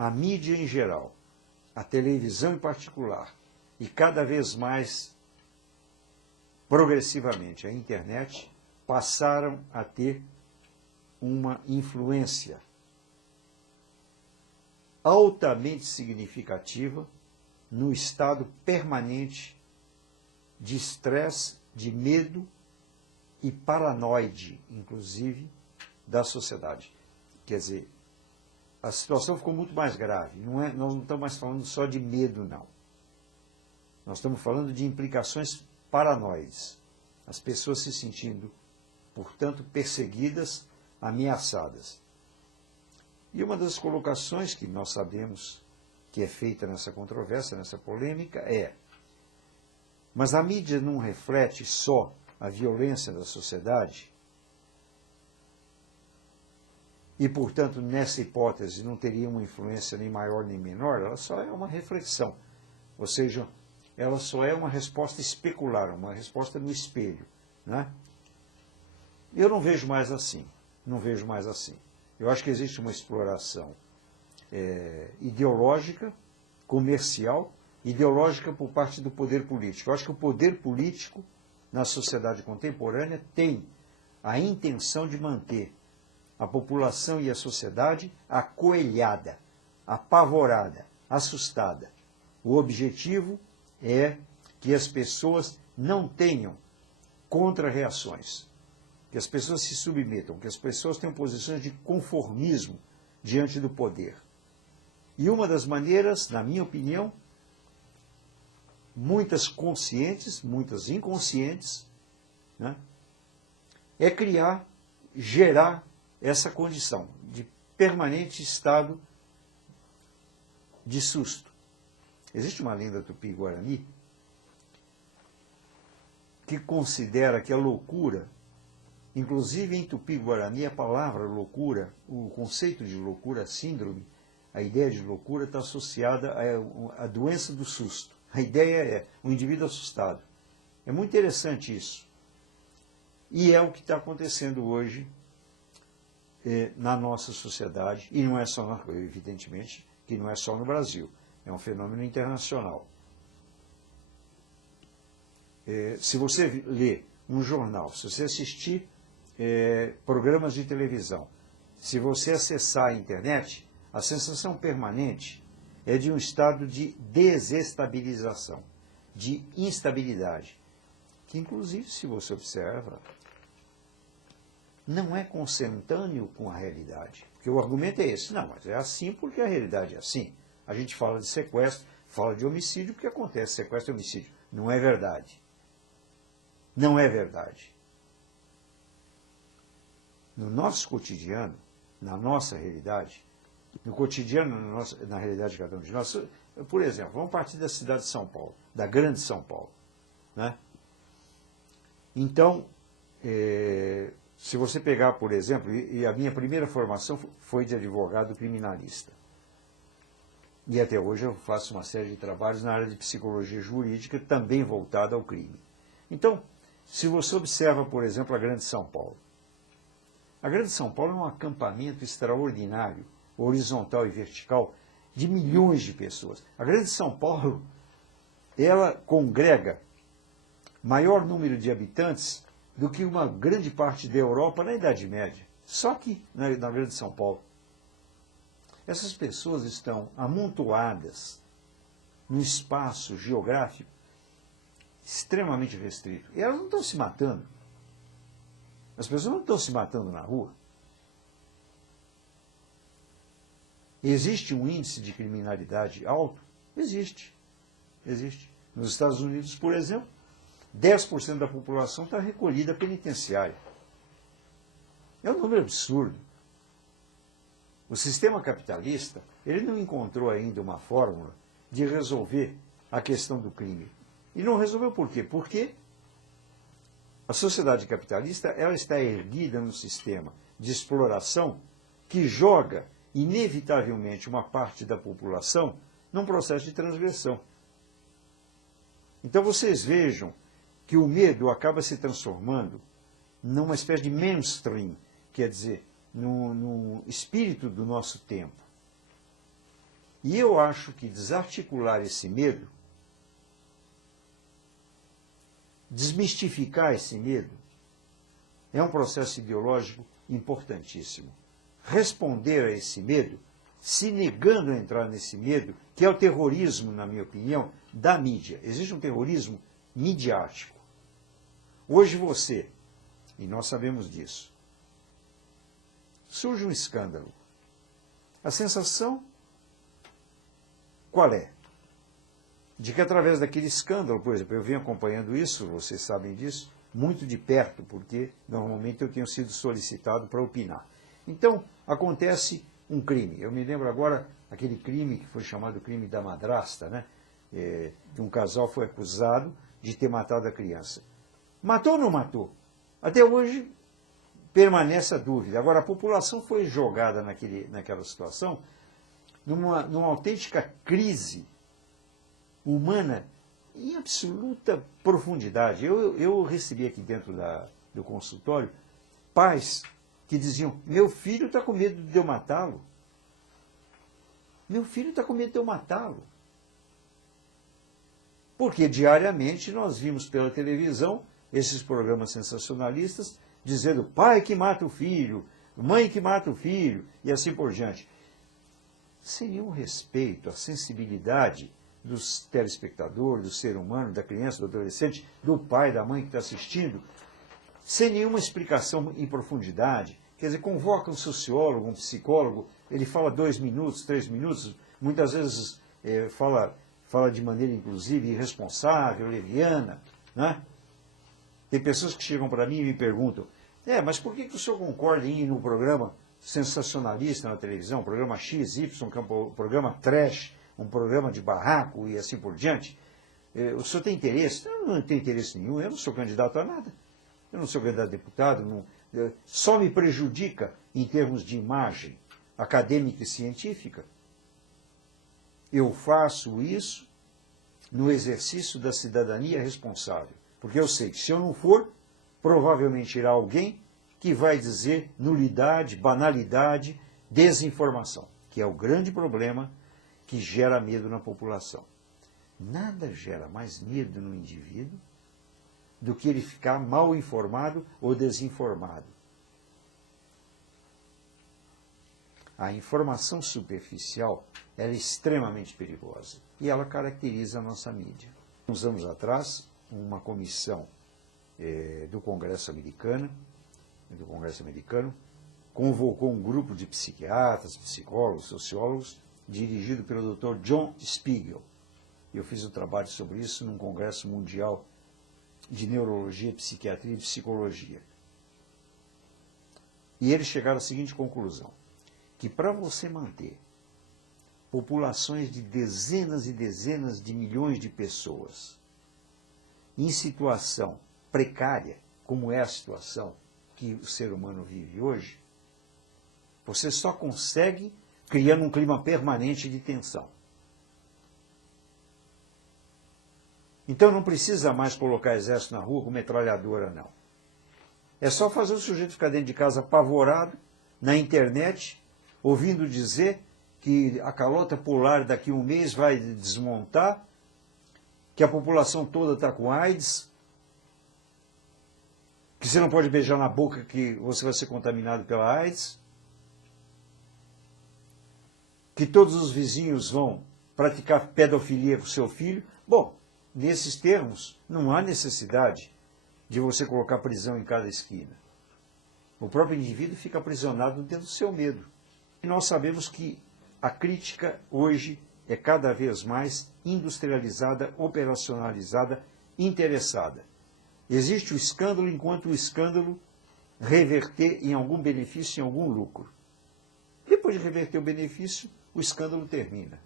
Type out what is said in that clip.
a mídia em geral, a televisão em particular, e cada vez mais, progressivamente, a internet, passaram a ter uma influência altamente significativa no estado permanente de estresse, de medo e paranoide, inclusive, da sociedade. Quer dizer, a situação ficou muito mais grave. Nós não estamos mais falando só de medo, não. Nós estamos falando de implicações paranoides. As pessoas se sentindo, portanto, perseguidas, ameaçadas. E uma das colocações que nós sabemos que é feita nessa controvérsia, nessa polêmica, é: mas a mídia não reflete só a violência da sociedade? E, portanto, nessa hipótese não teria uma influência nem maior nem menor? Ela só é uma reflexão. Ou seja, ela só é uma resposta especular, uma resposta no espelho, né? Eu não vejo mais assim. Não vejo mais assim. Eu acho que existe uma exploração ideológica, comercial, ideológica por parte do poder político. Eu acho que o poder político, na sociedade contemporânea, tem a intenção de manter a população e a sociedade acoelhada, apavorada, assustada. O objetivo é que as pessoas não tenham contra-reações, que as pessoas se submetam, que as pessoas tenham posições de conformismo diante do poder. E uma das maneiras, na minha opinião, muitas conscientes, muitas inconscientes, né, é gerar essa condição de permanente estado de susto. Existe uma lenda tupi-guarani que considera que a loucura, inclusive em tupi-guarani, a palavra loucura, o conceito de loucura, a síndrome, a ideia de loucura está associada à doença do susto. A ideia é o indivíduo assustado. É muito interessante isso. E é o que está acontecendo hoje na nossa sociedade, e não é só, evidentemente, que não é só no Brasil, é um fenômeno internacional. Se você lê um jornal, se você assistir programas de televisão, se você acessar a internet, a sensação permanente é de um estado de desestabilização, de instabilidade, que inclusive, se você observa, não é consentâneo com a realidade. Porque o argumento é esse: não, mas é assim porque a realidade é assim. A gente fala de sequestro, fala de homicídio porque acontece sequestro e homicídio. Não é verdade. Não é verdade. No nosso cotidiano, na nossa realidade, no cotidiano, na realidade de cada um de nós, por exemplo, vamos partir da cidade de São Paulo, da grande São Paulo, né? Então, se você pegar, por exemplo, e a minha primeira formação foi de advogado criminalista. E até hoje eu faço uma série de trabalhos na área de psicologia jurídica, também voltada ao crime. Então, se você observa, por exemplo, a Grande São Paulo. A Grande São Paulo é um acampamento extraordinário, horizontal e vertical, de milhões de pessoas. A Grande São Paulo, ela congrega maior número de habitantes do que uma grande parte da Europa na Idade Média. Só aqui, na Grande São Paulo. Essas pessoas estão amontoadas num espaço geográfico extremamente restrito. E elas não estão se matando. As pessoas não estão se matando na rua. Existe um índice de criminalidade alto? Existe. Existe. Nos Estados Unidos, por exemplo, 10% da população está recolhida penitenciária. É um número absurdo. O sistema capitalista, ele não encontrou ainda uma fórmula de resolver a questão do crime. E não resolveu por quê? Porque a sociedade capitalista, ela está erguida num sistema de exploração que joga, inevitavelmente, uma parte da população num processo de transgressão. Então vocês vejam que o medo acaba se transformando numa espécie de mainstream, quer dizer, no espírito do nosso tempo. E eu acho que desarticular esse medo, desmistificar esse medo, é um processo ideológico importantíssimo. Responder a esse medo, se negando a entrar nesse medo, que é o terrorismo, na minha opinião, da mídia. Existe um terrorismo midiático. Hoje você, e nós sabemos disso, surge um escândalo. A sensação qual é? De que através daquele escândalo, por exemplo, eu venho acompanhando isso, vocês sabem disso, muito de perto, porque normalmente eu tenho sido solicitado para opinar. Então, acontece um crime. Eu me lembro agora aquele crime que foi chamado crime da madrasta, né? Que um casal foi acusado de ter matado a criança. Matou ou não matou? Até hoje permanece a dúvida. Agora, a população foi jogada naquela situação numa autêntica crise humana em absoluta profundidade. Eu recebi aqui dentro do consultório pais que diziam: meu filho está com medo de eu matá-lo. Meu filho está com medo de eu matá-lo. Porque diariamente nós vimos pela televisão esses programas sensacionalistas dizendo pai que mata o filho, mãe que mata o filho, e assim por diante. Sem nenhum respeito à sensibilidade dos telespectadores, do ser humano, da criança, do adolescente, do pai, da mãe que está assistindo, sem nenhuma explicação em profundidade. Quer dizer, convoca um sociólogo, um psicólogo, ele fala 2 minutos, 3 minutos, muitas vezes fala de maneira, inclusive, irresponsável, leviana, né? Tem pessoas que chegam para mim e me perguntam: mas por que o senhor concorda em ir no programa sensacionalista na televisão, programa XY, que é um programa trash, um programa de barraco e assim por diante? O senhor tem interesse? Eu não tenho interesse nenhum, eu não sou candidato a nada. Eu não sou candidato a deputado, só me prejudica em termos de imagem acadêmica e científica. Eu faço isso no exercício da cidadania responsável. Porque eu sei que se eu não for, provavelmente irá alguém que vai dizer nulidade, banalidade, desinformação, que é o grande problema que gera medo na população. Nada gera mais medo no indivíduo do que ele ficar mal informado ou desinformado. A informação superficial ela é extremamente perigosa e ela caracteriza a nossa mídia. Uns anos atrás, uma comissão do Congresso americano convocou um grupo de psiquiatras, psicólogos, sociólogos, dirigido pelo Dr. John Spiegel. Eu fiz um trabalho sobre isso num congresso mundial de neurologia, psiquiatria e psicologia. E eles chegaram à seguinte conclusão: que para você manter populações de dezenas e dezenas de milhões de pessoas em situação precária, como é a situação que o ser humano vive hoje, você só consegue criando um clima permanente de tensão. Então não precisa mais colocar exército na rua com metralhadora, não. É só fazer o sujeito ficar dentro de casa apavorado, na internet, ouvindo dizer que a calota polar daqui a um mês vai desmontar, que a população toda está com AIDS, que você não pode beijar na boca que você vai ser contaminado pela AIDS, que todos os vizinhos vão praticar pedofilia com seu filho. Bom, nesses termos, não há necessidade de você colocar prisão em cada esquina. O próprio indivíduo fica aprisionado dentro do seu medo. E nós sabemos que a crítica hoje é cada vez mais industrializada, operacionalizada, interessada. Existe o escândalo enquanto o escândalo reverter em algum benefício, em algum lucro. Depois de reverter o benefício, o escândalo termina.